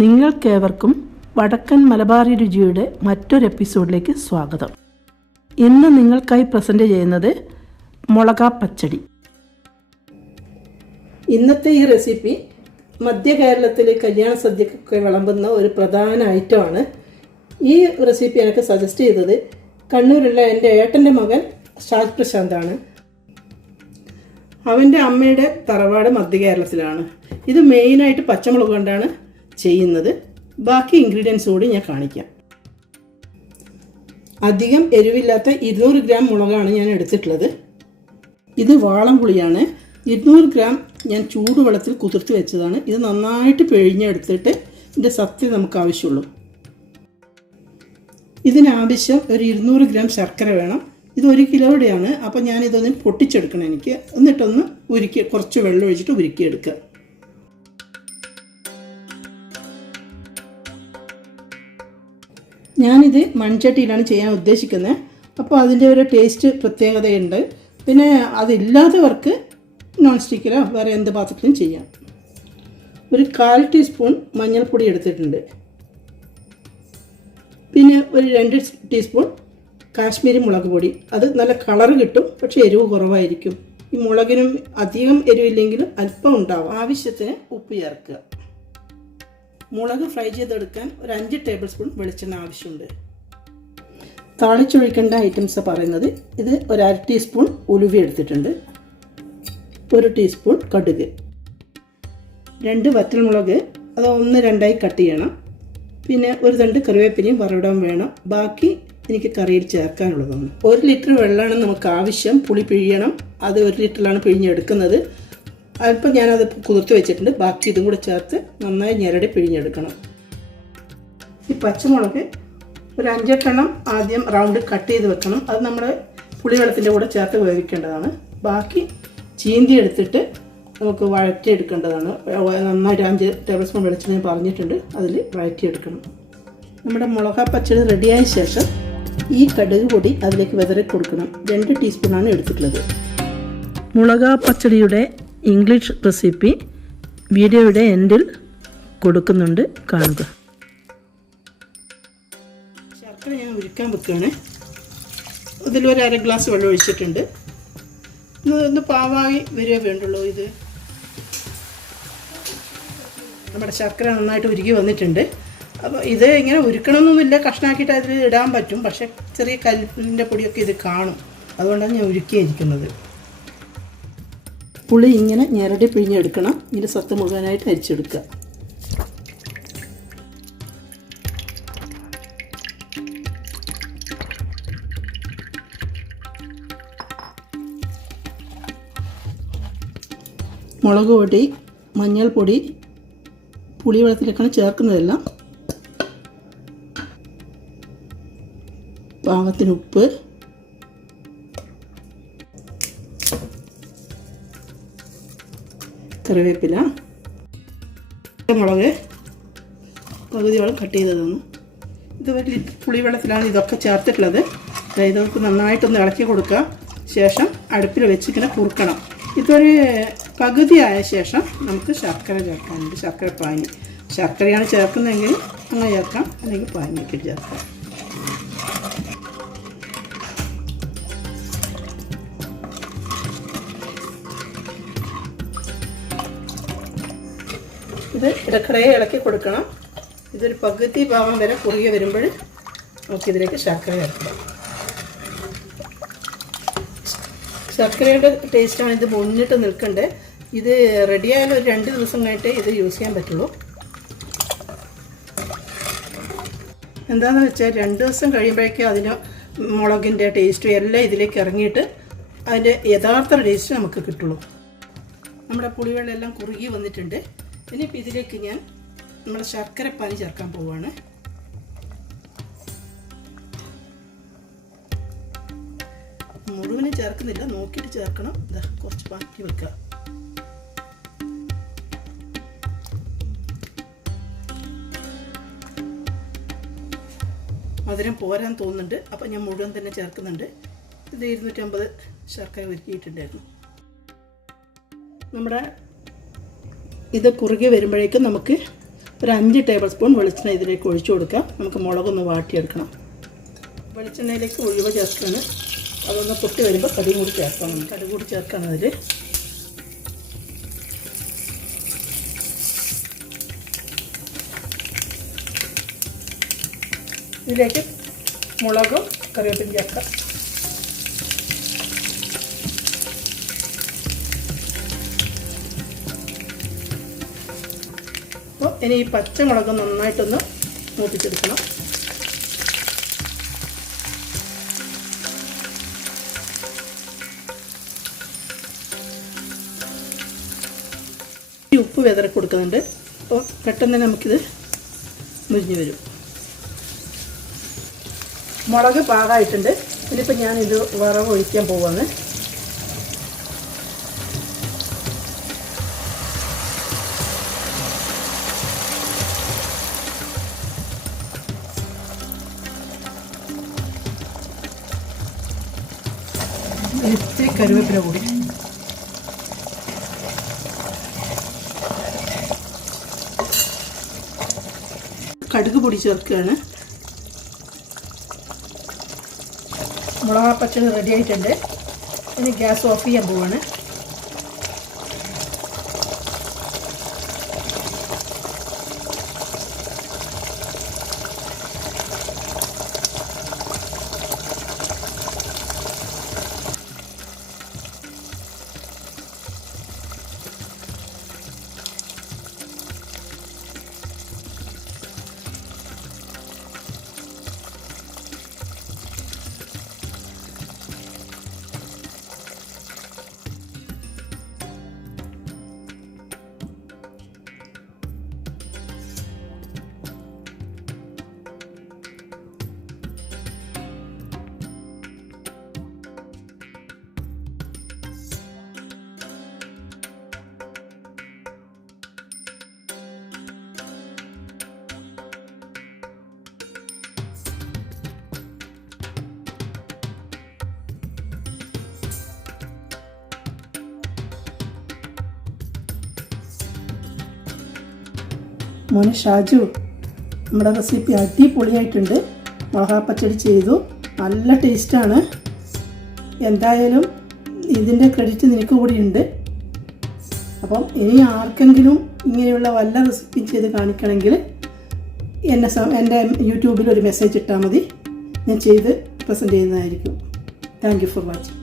നിങ്ങൾക്കേവർക്കും വടക്കൻ മലബാറി രുചിയുടെ മറ്റൊരു എപ്പിസോഡിലേക്ക് സ്വാഗതം. ഇന്ന് നിങ്ങൾക്കായി പ്രസൻറ്റ് ചെയ്യുന്നത് മുളക പച്ചടി. ഇന്നത്തെ ഈ റെസിപ്പി മധ്യ കേരളത്തിലെ കല്യാണ സദ്യക്കൊക്കെ വിളമ്പുന്ന ഒരു പ്രധാന ഐറ്റമാണ്. ഈ റെസിപ്പി എനിക്ക് സജസ്റ്റ് ചെയ്തത് കണ്ണൂരുള്ള എൻ്റെ ഏട്ടൻ്റെ മകൻ ഷാജ് പ്രശാന്താണ്. അവൻ്റെ അമ്മയുടെ തറവാട് മധ്യ കേരളത്തിലാണ്. ഇത് മെയിനായിട്ട് പച്ചമുളക് കൊണ്ടാണ് ചെയ്യുന്നത്. ബാക്കി ഇൻഗ്രീഡിയൻസ് കൂടി ഞാൻ കാണിക്കാം. അധികം എരിവില്ലാത്ത 200 ഗ്രാം മുളകാണ് ഞാൻ എടുത്തിട്ടുള്ളത്. ഇത് വാളംപുളിയാണ്. 200 ഗ്രാം ഞാൻ ചൂടുവെള്ളത്തിൽ കുതിർത്ത് വെച്ചതാണ്. ഇത് നന്നായിട്ട് പിഴിഞ്ഞെടുത്തിട്ട് ഇതിൻ്റെ സത്ത് നമുക്ക് ആവശ്യമുള്ളൂ. ഇതിനാവശ്യം ഒരു 200 ഗ്രാം ശർക്കര വേണം. ഇത് 1 കിലോയുടെയാണ്. അപ്പോൾ ഞാനിതൊന്ന് പൊട്ടിച്ചെടുക്കണം. എനിക്ക് എന്നിട്ടൊന്ന് കുറച്ച് വെള്ളം ഒഴിച്ചിട്ട് ഉരുക്കിയെടുക്കുക. ഞാനിത് മൺചട്ടിയിലാണ് ചെയ്യാൻ ഉദ്ദേശിക്കുന്നത്. അപ്പോൾ അതിൻ്റെ ഒരു ടേസ്റ്റ് പ്രത്യേകതയുണ്ട്. പിന്നെ അതില്ലാത്തവർക്ക് നോൺ സ്റ്റിക്കിലോ വേറെ എന്ത് പാത്രത്തിലും ചെയ്യാം. ഒരു 1/4 ടീസ്പൂൺ മഞ്ഞൾപ്പൊടി എടുത്തിട്ടുണ്ട്. പിന്നെ ഒരു 2 ടീസ്പൂൺ കാശ്മീരി മുളക് പൊടി. അത് നല്ല കളറ് കിട്ടും, പക്ഷേ എരിവ് കുറവായിരിക്കും. ഈ മുളകിനും അധികം എരിവില്ലെങ്കിലും അല്പം ഉണ്ടാവും. ആവശ്യത്തിന് ഉപ്പ് ചേർക്കുക. മുളക് ഫ്രൈ ചെയ്തെടുക്കാൻ ഒരു 5 ടേബിൾ സ്പൂൺ വെളിച്ചെണ്ണ ആവശ്യമുണ്ട്. താളിച്ചൊഴിക്കേണ്ട ഐറ്റംസ് പറയുന്നത്, ഇത് ഒരു 1/2 ടീസ്പൂൺ ഉലുവ എടുത്തിട്ടുണ്ട്, 1 ടീസ്പൂൺ കടുക്, 2 വറ്റൽമുളക് അത് 1-2ആയി കട്ട് ചെയ്യണം. പിന്നെ ഒരു തണ്ട് കറിവേപ്പിലയും വറവിടാൻ വേണം. ബാക്കി എനിക്ക് കറിയിൽ ചേർക്കാനുള്ളതാണ്. 1 ലിറ്റർ വെള്ളമാണ് നമുക്ക് ആവശ്യം. പുളി പിഴിയണം. അത് 1 ലിറ്ററിലാണ് പിഴിഞ്ഞെടുക്കുന്നത്. അല്പം ഞാനത് കുതിർത്ത് വെച്ചിട്ടുണ്ട്. ബാക്കി ഇതും കൂടെ ചേർത്ത് നന്നായി ഞെരടി പിഴിഞ്ഞെടുക്കണം. ഈ പച്ചമുളക് ഒരു 5-8 എണ്ണം ആദ്യം റൗണ്ട് കട്ട് ചെയ്ത് വെക്കണം. അത് നമ്മൾ പുളിവെള്ളത്തിൻ്റെ കൂടെ ചേർത്ത് വേവിക്കേണ്ടതാണ്. ബാക്കി ചീന്തി എടുത്തിട്ട് നമുക്ക് വഴറ്റിയെടുക്കേണ്ടതാണ്. നന്നായിട്ട് 5 ടേബിൾ സ്പൂൺ വെളിച്ചെണ്ണ പറഞ്ഞിട്ടുണ്ട്, അതിൽ വഴറ്റിയെടുക്കണം. നമ്മുടെ മുളക പച്ചടി റെഡിയായ ശേഷം ഈ കടുക് പൊടി അതിലേക്ക് വിതറി കൊടുക്കണം. 2 ടീസ്പൂണാണ് എടുത്തിട്ടുള്ളത്. മുളക പച്ചടിയുടെ ഇംഗ്ലീഷ് റെസിപ്പി വീഡിയോയുടെ എൻഡിൽ കൊടുക്കുന്നുണ്ട്, കാണുക. ശർക്കര ഞാൻ ഉരുക്കാൻ വെക്കുകയാണ്. അതിലൊരു 1/2 ഗ്ലാസ് വെള്ളം ഒഴിച്ചിട്ടുണ്ട്. ഒന്ന് പാവായി വരിക വേണ്ടുള്ളൂ. ഇത് നമ്മുടെ ശർക്കര നന്നായിട്ട് ഉരുക്കി വന്നിട്ടുണ്ട്. അപ്പോൾ ഇത് ഇങ്ങനെ ഉരുക്കണമെന്നൊന്നുമില്ല, കഷ്ണാക്കിയിട്ട് അതിൽ ഇടാൻ പറ്റും. പക്ഷേ ചെറിയ കല്ലിൻ്റെ പൊടിയൊക്കെ ഇത് കാണും. അതുകൊണ്ടാണ് ഞാൻ ഉരുക്കിയിരിക്കുന്നത്. പുളി ഇങ്ങനെ ഞെരടി പിഴിഞ്ഞെടുക്കണം. ഇതിൻ്റെ സത്ത് മുഴുവനായിട്ട് അരിച്ചെടുക്കുക. മുളക് പൊടി, മഞ്ഞൾപ്പൊടി, പുളിവെള്ളത്തിലേക്കാണ് ചേർക്കുന്നതെല്ലാം. പാകത്തിന് ഉപ്പ്, കറിവേപ്പില, മുളക് പകുതിയോളം കട്ട് ചെയ്ത് തന്നു. ഇത് ഒരു പുളിവെള്ളത്തിലാണ് ഇതൊക്കെ ചേർത്തിട്ടുള്ളത്. അതായത് നമുക്ക് നന്നായിട്ടൊന്ന് ഇളക്കി കൊടുക്കുക. ശേഷം അടുപ്പിൽ വെച്ച് ഇങ്ങനെ കുറുക്കണം. ഇതൊരു പകുതിയായ ശേഷം നമുക്ക് ശർക്കര ചേർക്കാനുണ്ട്. ശർക്കര പാനി, ശർക്കരയാണ് ചേർക്കുന്നതെങ്കിൽ അങ്ങനെ ചേർക്കാം, അല്ലെങ്കിൽ പാനിയൊക്കെ ചേർക്കാം. ഇത് ഇടക്കിടയെ ഇളക്കി കൊടുക്കണം. ഇതൊരു പകുതി ഭാഗം വരെ കുറുകി വരുമ്പോൾ നമുക്കിതിലേക്ക് ശർക്കര ചേർക്കാം. ശർക്കരയുടെ ടേസ്റ്റാണ് ഇത് മുന്നിട്ട് നിൽക്കേണ്ടത്. ഇത് റെഡിയായാലും ഒരു 2 ദിവസം കഴിഞ്ഞിട്ട് ഇത് യൂസ് ചെയ്യാൻ പറ്റുള്ളൂ. എന്താണെന്ന് വെച്ചാൽ 2 ദിവസം കഴിയുമ്പോഴേക്കും അതിന് മുളകിൻ്റെ ടേസ്റ്റും എല്ലാം ഇതിലേക്ക് ഇറങ്ങിയിട്ട് അതിൻ്റെ യഥാർത്ഥ ടേസ്റ്റ് നമുക്ക് കിട്ടുള്ളൂ. നമ്മുടെ പുളിവെള്ളം എല്ലാം കുറുകി വന്നിട്ടുണ്ട്. ഇനിയിപ്പോൾ ഇതിലേക്ക് ഞാൻ നമ്മുടെ ശർക്കര പാനി ചേർക്കാൻ പോവുകയാണ്. മുഴുവനും ചേർക്കുന്നില്ല, നോക്കിയിട്ട് ചേർക്കണം. ഇതാ കുറച്ച് മാറ്റി വെക്കുക. മധുരം പോരാൻ തോന്നുന്നുണ്ട്. അപ്പോൾ ഞാൻ മുഴുവൻ തന്നെ ചേർക്കുന്നുണ്ട്. ഇത് 250 ശർക്കര ഉരുക്കിയിട്ടുണ്ടായിരുന്നു. നമ്മുടെ ഇത് കുറുകി വരുമ്പോഴേക്കും നമുക്ക് ഒരു 5 ടേബിൾ സ്പൂൺ വെളിച്ചെണ്ണ ഇതിലേക്ക് ഒഴിച്ചു കൊടുക്കാം. നമുക്ക് മുളകൊന്ന് വാട്ടിയെടുക്കണം. വെളിച്ചെണ്ണയിലേക്ക് ഉലുവ ചേർക്കാണ്. അതൊന്ന് പൊട്ടി വരുമ്പോൾ കടുക് കൂടി ചേർക്കണം. കടുക് കൂടി ചേർക്കണം. അതിൽ ഇതിലേക്ക് മുളകും കറിവേപ്പിലയും ചേർക്കാം. അപ്പോൾ ഇനി ഈ പച്ചമുളക് നന്നായിട്ടൊന്ന് മൂപ്പിച്ചെടുക്കണം. ഈ ഉപ്പ് വിതറി കൊടുക്കുന്നുണ്ട്. അപ്പോൾ പെട്ടെന്ന് തന്നെ നമുക്കിത് മുരിഞ്ഞ് വരും. മുളക് പാകമായിട്ടുണ്ട്. ഇനിയിപ്പോൾ ഞാനിത് വറവ് ഒഴിക്കാൻ പോവാണ്. ഇത്തിരി കറിവേപ്പില കൂടി. കടുക് പൊടി ചേർക്കുകയാണ്. മുളക് പച്ചടി റെഡി ആയിട്ടുണ്ട്. ഇനി ഗ്യാസ് ഓഫ് ചെയ്യാൻ പോവാണ്. മോനെ ഷാജു, നമ്മുടെ റെസിപ്പി അടിപൊളിയായിട്ടുണ്ട്. മുളകാ പച്ചടി ചെയ്തു, നല്ല ടേസ്റ്റാണ്. എന്തായാലും ഇതിൻ്റെ ക്രെഡിറ്റ് നിനക്ക് കൂടിയുണ്ട്. അപ്പം ഇനി ആർക്കെങ്കിലും ഇങ്ങനെയുള്ള വല്ല റെസിപ്പി ചെയ്ത് കാണിക്കണമെങ്കിൽ എൻ്റെ യൂട്യൂബിൽ ഒരു മെസ്സേജ് ഇട്ടാൽ മതി. ഞാൻ ചെയ്ത് പ്രസൻറ്റ് ചെയ്യുന്നതായിരിക്കും. Thank you for watching.